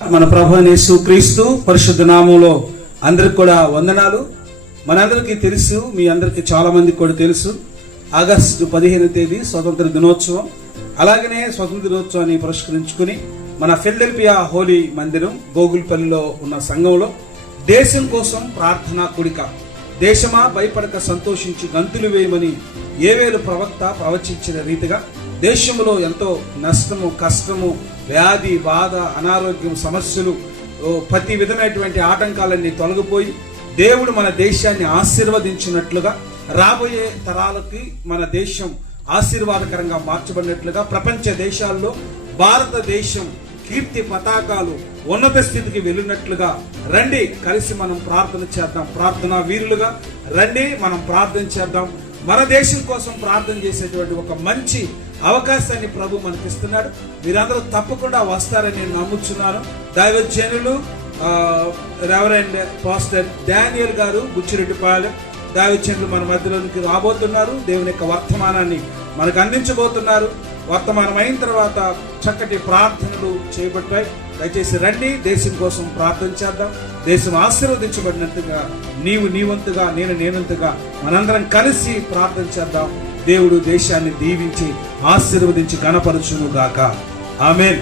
మన ప్రభువైన యేసుక్రీస్తు పరిశుద్ధ నామములో అందరికి కూడా వందనాలు. మనందరికీ తెలుసు, మీ అందరికి చాలా మందికి కూడా తెలుసు, ఆగస్టు 15వ తేదీ స్వతంత్ర దినోత్సవం. అలాగనే స్వతంత్ర దినోత్సవాన్ని పురస్కరించుకుని మన ఫిలదెల్ఫియా హోలీ మందిరం గోగుల్పల్లిలో ఉన్న సంఘంలో దేశం కోసం ప్రార్థనా కూడిక, దేశమా భయపడక సంతోషించి గంతులు వేయమని యేవేలు ప్రవక్త ప్రవచించిన రీతిగా దేశంలో ఎంతో నష్టము, కష్టము, వ్యాధి, బాధ, అనారోగ్యం, సమస్యలు, ప్రతి విధమైనటువంటి ఆటంకాలన్నీ తొలగిపోయి దేవుడు మన దేశాన్ని ఆశీర్వదించినట్లుగా, రాబోయే తరాలకి మన దేశం ఆశీర్వాదకరంగా మార్చబడినట్లుగా ప్రపంచ దేశాల్లో భారతదేశం కీర్తి పతాకాలు ఉన్నత స్థితికి వెళ్ళినట్లుగా రండి, కలిసి మనం ప్రార్థన చేద్దాం. ప్రార్థనా వీరులుగా రండి, మనం ప్రార్థన చేద్దాం. మన దేశం కోసం ప్రార్థన చేసేటువంటి ఒక మంచి అవకాశాన్ని ప్రభు మనకిస్తున్నాడు. మీరందరూ తప్పకుండా వస్తారని నేను నమ్ముచున్నాను. దైవజనులు రెవరెండ్ పాస్టర్ డానియల్ గారు బుచ్చిరెడ్డిపాలెం దైవజనులు మన మధ్యలోనికి రాబోతున్నారు. దేవుని యొక్క వర్తమానాన్ని మనకు అందించబోతున్నారు. వర్తమానం అయిన తర్వాత చక్కటి ప్రార్థనలు చేయబడ్డాయి. దయచేసి రండి, దేశం కోసం ప్రార్థన చేద్దాం. దేశం ఆశీర్వదించబడినట్టుగా నీవంతుగా, నేనంతుగా మనందరం కలిసి ప్రార్థన చేద్దాం. దేవుడు దేశాన్ని దీవించి ఆశీర్వదించి గణపరచును గాక. ఆమేన్.